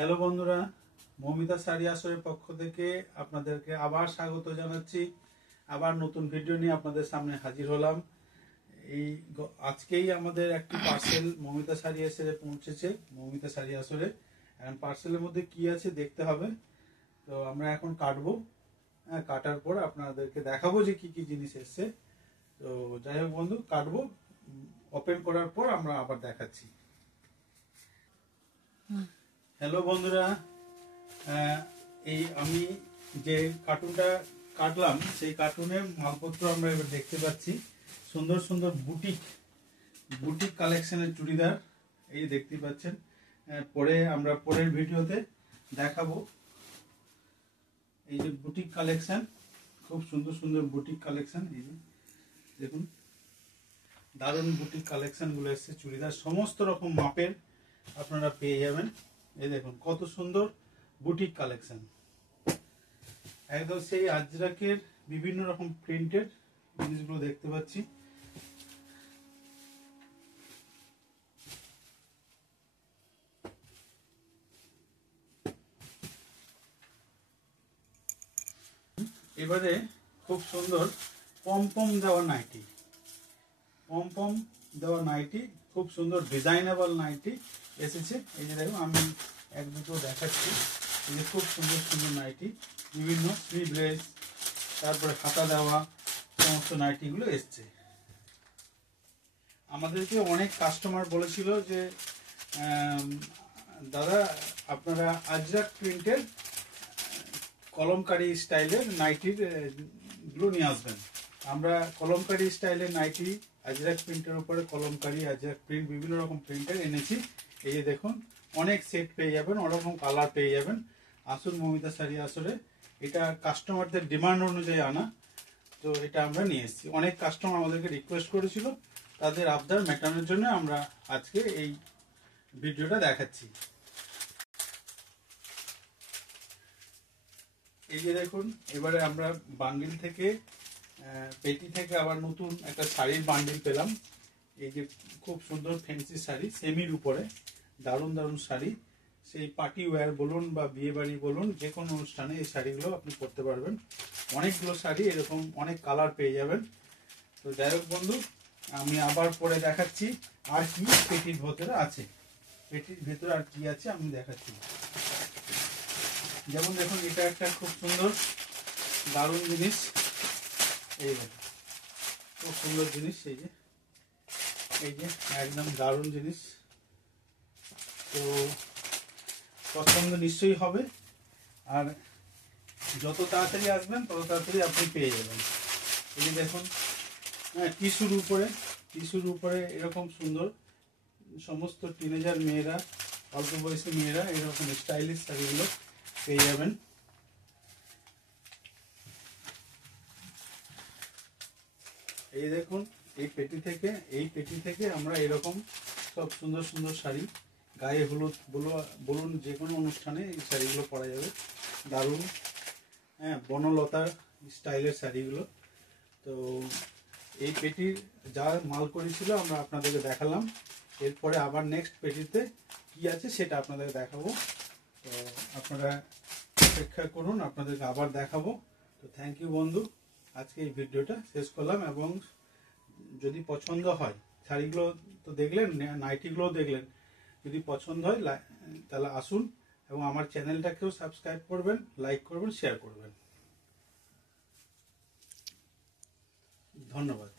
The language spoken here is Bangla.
হ্যালো বন্ধুরা, মৌমিতা শাড়ি আসরের পক্ষ থেকে আপনাদেরকে আবার স্বাগত জানাচ্ছি। আবার নতুন ভিডিও নিয়ে আপনাদের সামনে হাজির হলাম। আজকেই আমাদের একটি পার্সেল মৌমিতা শাড়ি এসে পৌঁছেছে মৌমিতা শাড়ি আসরে। এখন পার্সেলের মধ্যে কি আছে দেখতে হবে। তো আমরা এখন কাটবো, কাটার পর আপনাদেরকে দেখাবো যে কি কি জিনিস এসছে। তো যাই হোক বন্ধু, কাটবো, ওপেন করার পর আমরা আবার দেখাচ্ছি। হ্যালো বন্ধুরা, এই আমি যে কার্টুনটা কাটলাম সেই কার্টুনের মালপত্র আমরা এবার দেখতে পাচ্ছি। সুন্দর সুন্দর বুটিক কালেকশনের চুড়িদার এই দেখতে পাচ্ছেন। পরে আমরা পরের ভিডিওতে দেখাবো। এই যে বুটিক কালেকশন, খুব সুন্দর সুন্দর বুটিক কালেকশন। এই যে দেখুন, দারুণ বুটিক কালেকশন গুলো এসছে। চুড়িদার সমস্ত রকম মাপের আপনারা পেয়ে যাবেন। এই দেখুন কত সুন্দর বুটিক কালেকশন, একদম সেই আজরাকের বিভিন্ন রকম প্রিন্টের জিনিসগুলো দেখতে পাচ্ছি। এবারে খুব সুন্দর পম দেওয়া নাইটি, পম দেওয়া নাইটি, খুব সুন্দর ডিজাইনেবল নাইটি এসেছে। এই যে দেখুন, আমি এক দুটো দেখাচ্ছি। এই যে খুব সুন্দর সুন্দর নাইটি, বিভিন্ন স্লিভলেস, তারপরে হাতা দেওয়া সমস্ত নাইটিগুলো এসছে। আমাদেরকে অনেক কাস্টমার বলেছিল যে দাদা আপনারা আজরাক প্রিন্টের কলমকারি স্টাইলের নাইটির গুলো নিয়ে আসবেন। আমরা কলমকারি স্টাইলের নাইটি, আজরাক প্রিন্টের উপরে কলমকারি, আজরাক প্রিন্ট, বিভিন্ন রকম প্রিন্টের এনেছি। এই যে দেখুন, অনেক সেট পেয়ে যাবেন, অনেক রকম কালার পেয়ে যাবেন। আসুন মৌমিতা শাড়ি আসরে, এটা কাস্টমারদের ডিমান্ড অনুযায়ী আনা। তো এটা আমরা নিয়ে এসেছি। অনেক কাস্টমার আমাদেরকে রিকোয়েস্ট করেছিল, তাদের আবদার মেটানোর জন্য আমরা আজকে এই ভিডিওটা দেখাচ্ছি। এই যে দেখুন, এবারে আমরা বান্ডিল থেকে, পেটি থেকে আবার নতুন একটা শাড়ির বান্ডিল পেলাম। এই যে খুব সুন্দর ফ্যান্সি শাড়ি, সেমির উপরে দারুণ দারুণ শাড়ি। সেই পার্টি ওয়্যার বলুন বা বিয়ে বাড়ি বলুন, যে কোনো অনুষ্ঠানে এই শাড়িগুলো আপনি পরতে পারবেন। অনেকগুলো শাড়ি, এরকম অনেক কালার পেয়ে যাবেন। তো যাই হোক বন্ধু, আমি আবার পরে দেখাচ্ছি আর কি পেটির ভেতরে আছে। পেটির ভেতরে আর কি আছে আমি দেখাচ্ছি। যেমন দেখুন, এটা একটা খুব সুন্দর দারুণ জিনিস। এই দেখুন, খুব সুন্দর জিনিস। এই যে একদম দারুণ জিনিস। তো পছন্দ নিশ্চয়ই হবে, আর যত তাড়াতাড়ি আসবেন তত তাড়াতাড়ি আপনি পেয়ে যাবেন। এই যে দেখুন, টিস্যুর উপরে এরকম সুন্দর সমস্ত টিনেজার মেয়েরা, অল্প বয়সী মেয়েরা এরকম স্টাইলিশ শাড়িগুলো পেয়ে যাবেন। এই দেখুন, এই পেটি থেকে আমরা এরকম সব সুন্দর সুন্দর শাড়ি, গায়ে হলুদ বলুন, যে কোনো অনুষ্ঠানে এই শাড়িগুলো পরা যাবে। দারুণ, বনলতা স্টাইলের শাড়িগুলো। তো এই পেটির যা মাল করেছিল আমরা আপনাদেরকে দেখালাম। এরপরে আবার নেক্সট পেটিতে কি আছে সেটা আপনাদেরকে দেখাবো। তো আপনারা অপেক্ষা করুন, আপনাদেরকে আবার দেখাবো। তো থ্যাংক ইউ বন্ধু, আজকে এই ভিডিওটা শেষ করলাম। এবং যদি পছন্দ হয়, শাড়িগুলো তো দেখলেন, নাইটিগুলো দেখলেন, যদি পছন্দ হয় তাহলে আসুন এবং আমার চ্যানেলটাকেও সাবস্ক্রাইব করবেন, লাইক করবেন, শেয়ার করবেন। ধন্যবাদ।